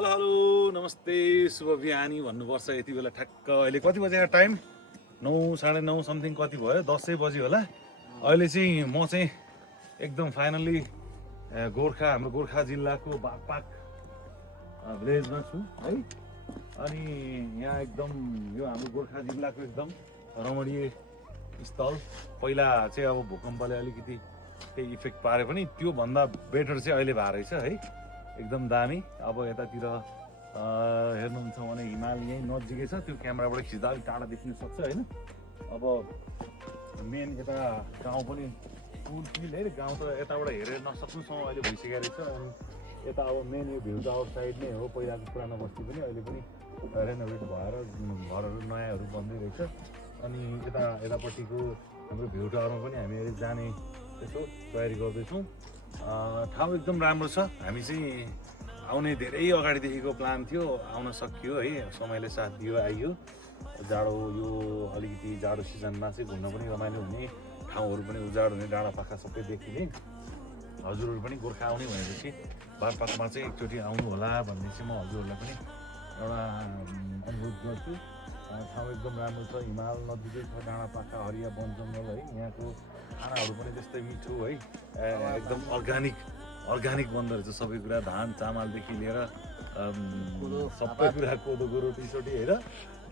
hello hello नमस्ते शुभ बिहानी भन्नुपर्छ यति बेला ठ्याक्क अहिले कति बजेको टाइम 9 साढे 9 समथिङ कति भयो 10 बज्यो होला अहिले चाहिँ म चाहिँ एकदम फाइनल्ली हाम्रो गोर्खा जिल्लाको बागपाक भिलेजमा छु है अनि यहाँ एकदम यो हाम्रो गोर्खा जिल्लाको एकदम रमणीय स्थल पहिला चाहिँ अब भूकम्पले अलिकति केही इफेक्ट पारे पनि त्यो भन्दा बेटर चाहिँ अहिले भएको रहेछ है एकदम दामी अब यतातिर हेर्नुहुन्छ भने हिमाल यहीँ नजिकै छ त्यो क्यामेराबाट खिच्दा अलिक टाढा देखिन सक्छ होइन अब मेन यता गाउँ पनि फुल है गाउँ त यताबाट हेरेर नसक्नुसम्म अहिले भइसकेको रहेछ अनि यता अब मेन यो भ्यू टावर साइड नै हो पहिलाको पुरानो बस्ती पनि अहिले पनि रेनोभेट भएर घरहरू नयाँहरू बन्दै रहेछ अनि यतापट्टिको हाम्रो भ्यू टावरमा पनि हामी अहिले जाने यसो तयारी गर्दैछौँ ठाउँ एकदम राम्रो छ हामी चाहिँ आउने धेरै अगाडिदेखिको प्लान थियो आउन सकियो है समयले साथ दियो आइयो जाडो यो अलिकति जाडो सिजनमा चाहिँ घुम्न पनि रमाइलो हुने ठाउँहरू पनि उजाड हुने डाँडा पाखा सबै देखिने हजुरहरू पनि गोर्खा आउने भनेपछि बागपाकमा चाहिँ एकचोटि आउनु होला भन्ने चाहिँ म हजुरहरूलाई पनि एउटा अनुरोध गर्छु ठाउँ एकदम राम्रो छ हिमाल नजिकै छ डाँडा पाखा हरिया वन जङ्गल है यहाँको खानाहरू पनि त्यस्तै मिठो है एकदम अर्ग्यानिक बन्दो रहेछ सबै कुरा धान चामलदेखि लिएर सबै कुरा कोदोको रोटीसोटी हेर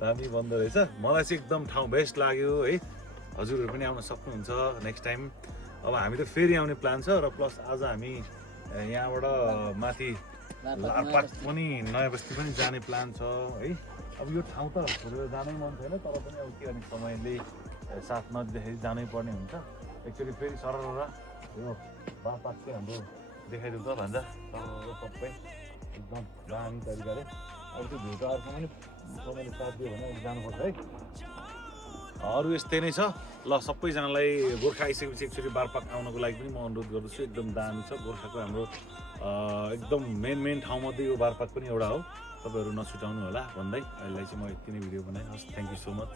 दामी बन्दो रहेछ मलाई चाहिँ एकदम ठाउँ बेस्ट लाग्यो है हजुरहरू पनि आउन सक्नुहुन्छ नेक्स्ट टाइम अब हामी त फेरि आउने प्लान छ र प्लस आज हामी यहाँबाट माथि लारपाक पनि नयाँ बस्ती पनि जाने प्लान छ है अब यो ठाउँ त छोडेर जानै मन छैन तर पनि अब के गर्ने समयले साथ नदिँदाखेरि जानै पर्ने हुन्छ एकचोटि फेरि सरर यो बागपाक चाहिँ हाम्रो देखाइदिउँ त भन्छ सबै एकदम दामी तरिकाले अब त्यो भ्यू टावरसँग पनि समयले साथ दियो भने जानुपर्छ है अरू यस्तै नै छ ल सबैजनालाई गोर्खा आइसकेपछि एकचोटि बागपाक आउनको लागि पनि म अनुरोध गर्दछु एकदम दामी छ गोर्खाको हाम्रो एकदम मेन ठाउँमध्ये यो बागपाक पनि एउटा हो तपाईँहरू नछुटाउनु होला भन्दै अहिलेलाई चाहिँ म यति नै भिडियो बनाएँ हस् थ्याङ्क यू सो मच